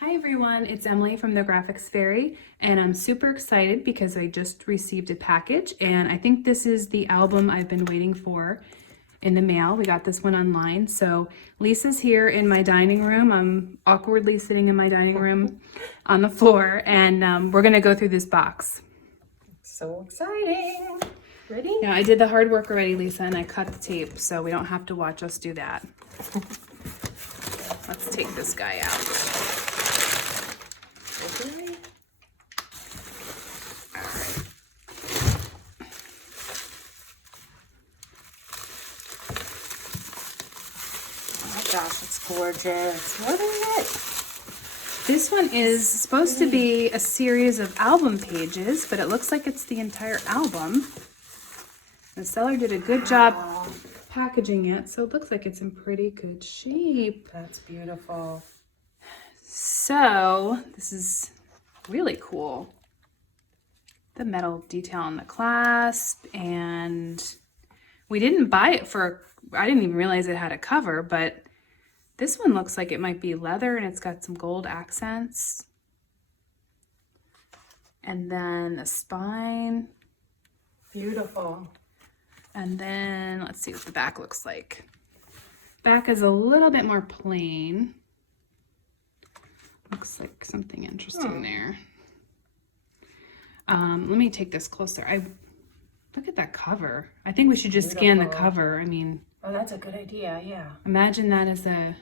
Hi everyone, it's Emily from the Graphics Fairy, and I'm super excited because I just received a package, and I think this is the album I've been waiting for in the mail. We got this one online. So Lisa's here in my dining room. I'm awkwardly sitting in my dining room on the floor, and we're gonna go through this box. So exciting. Ready? Now, I did the hard work already, Lisa, and I cut the tape, so we don't have to watch us do that. Let's take this guy out. Okay. All right. Oh my gosh, it's gorgeous. What is it? This one is supposed to be a series of album pages, but it looks like it's the entire album. The seller did a good job packaging it, so it looks like it's in pretty good shape. That's beautiful. So this is really cool. The metal detail on the clasp, and we didn't buy it I didn't even realize it had a cover, but this one looks like it might be leather, and it's got some gold accents. And then the spine. Beautiful. And then let's see what the back looks like. Back is a little bit more plain. Looks like something interesting there. Let me take this closer. Look at that cover. I think we should just scan the cover. I mean, Oh, that's a good idea. Yeah. imagine that as a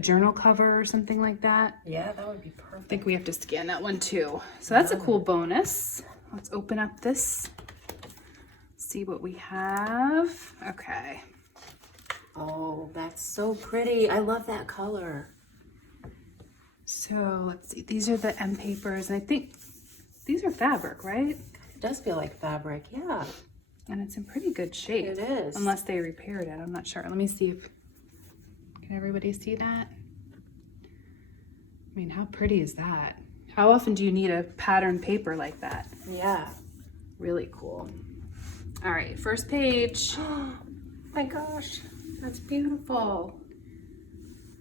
journal cover or something like that. Yeah, that would be I perfect. think we have to scan that one too. So that's a cool bonus. Let's open up this. See what we have. Okay. Oh, that's so pretty. I love that color. So let's see. These are the M papers, and I think these are fabric, right? It does feel like fabric. Yeah. And it's in pretty good shape. It is. Unless they repaired it. I'm not sure. Let me see if... Can everybody see that? I mean, how pretty is that? How often do you need a patterned paper like that? Yeah. Really cool. All right, first page. Oh my gosh, that's beautiful.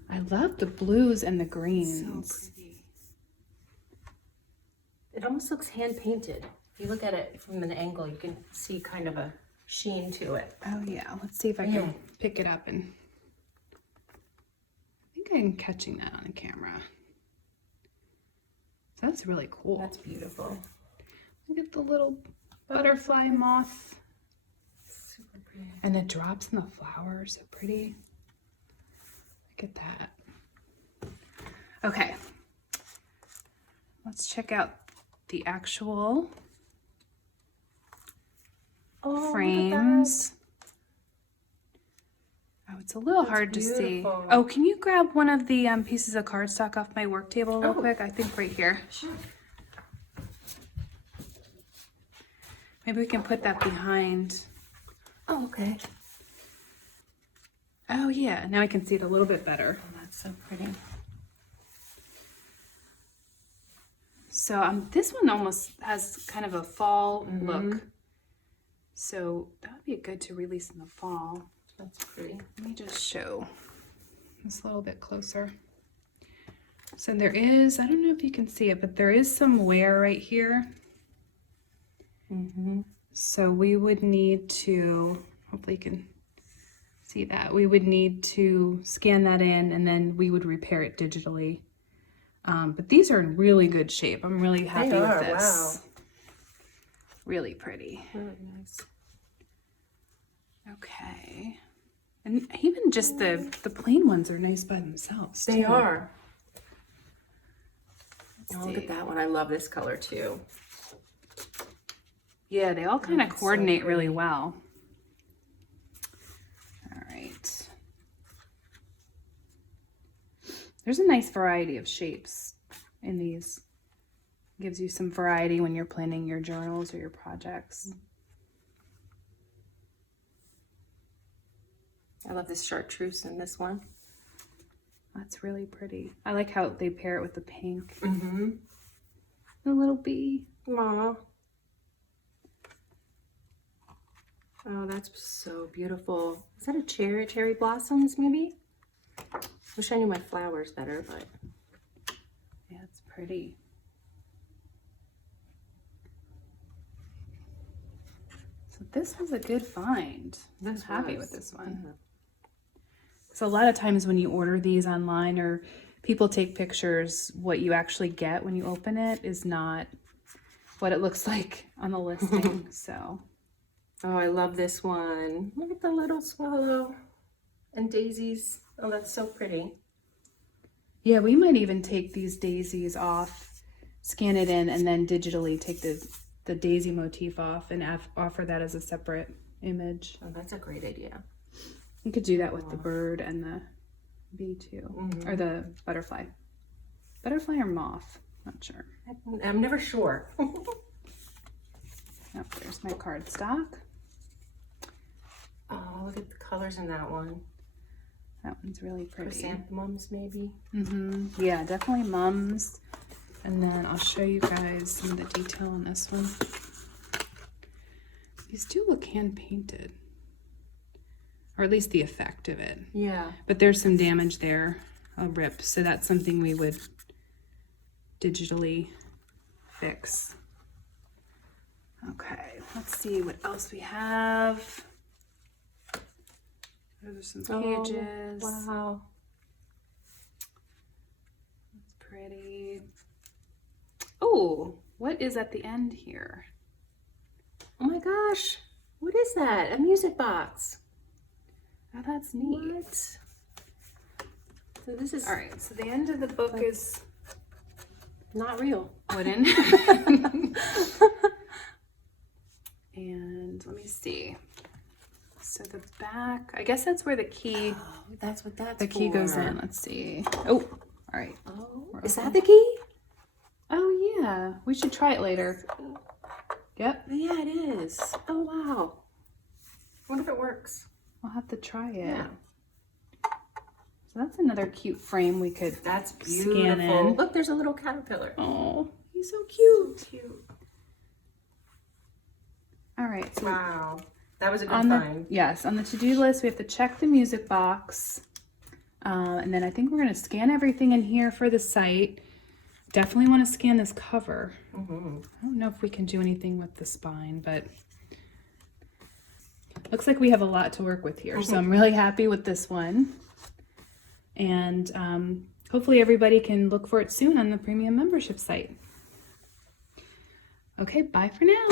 I love the blues and the So greens. pretty. It almost looks hand painted. If you look at it from an angle, you can see kind of a sheen to it. Oh yeah, let's see if I can pick it up, and I think I'm catching that on camera. So that's really cool. That's beautiful. Look at the little butterfly moth. Super pretty. And the drops in the flowers are pretty. Look at that. Okay. Let's check out the actual frames. Oh, it's a little hard to see. beautiful. Oh, can you grab one of the pieces of cardstock off my work table real quick? I think right here. Sure. Maybe we can put that behind. Oh, okay. Oh yeah, now I can see it a little bit better. Oh, that's so pretty. So this one almost has kind of a fall look. So that would be good to release in the fall. That's pretty. Let me just show this a little bit closer. So there is, I don't know if you can see it, but there is some wear right here. So we would need to, hopefully you can see that. We would need to scan that in, and then we would repair it digitally. But these are in really good shape. I'm really happy with this. Wow. Really pretty. Really nice. Okay. And even just the plain ones are nice by themselves. They too. are. Let's Oh, look see. at that one. I love this color too. Yeah, they all kind of That's so coordinate really pretty. well. All right. There's a nice variety of shapes in these. Gives you some variety when you're planning your journals or your projects. I love this chartreuse in this one. That's really pretty. I like how they pair it with the pink. Mm-hmm. The little bee. Aw. Oh, that's so beautiful. Is that a cherry blossoms maybe? Wish I knew my flowers better, but Yeah, it's pretty. So this was a good find. I'm happy with this one. So a lot of times when you order these online or people take pictures, what you actually get when you open it is not what it looks like on the listing. So Oh, I love this one. Look at the little swallow and daisies. Oh, that's so pretty. yeah, we might even take these daisies off, scan it in, and then digitally take the daisy motif off and offer that as a separate image. Oh, that's a great idea. You could do that with the bird and the bee too, or the butterfly. Butterfly or moth? Not sure. I'm never sure. Oh, there's my cardstock. Oh, look at the colors in that one. That one's really pretty. Chrysanthemums, maybe. Yeah, definitely mums. And then I'll show you guys some of the detail on this one. These do look hand painted, or at least the effect of it. Yeah. But there's some damage there, a rip. So that's something we would digitally fix. Okay, let's see what else we have. Those are some pages. Oh, wow. That's pretty. Oh, what is at the end here? Oh my gosh. What is that? A music box. Oh, that's neat. What? So this is All right, so the end of the book is not real. wooden. And let me see. So the back, I guess that's where the key, Oh, that's what that's the key for. goes in. Let's see. Oh, all right. Oh, is that the key? Oh yeah, we should try it later. Yep, Yeah, it is. Oh, wow. I wonder if it works. we'll have to try it. Yeah. So that's another cute frame we could That's scan beautiful. in. Look, there's a little caterpillar. Oh, he's so cute. So cute. All right, so Wow. That was a good on the find. yes, on the to-do list we have to check the music box, and then I think we're going to scan everything in here for the site. Definitely want to scan this cover. I don't know if we can do anything with the spine, but looks like we have a lot to work with here. So I'm really happy with this one, and hopefully everybody can look for it soon on the premium membership site. Okay, bye for now.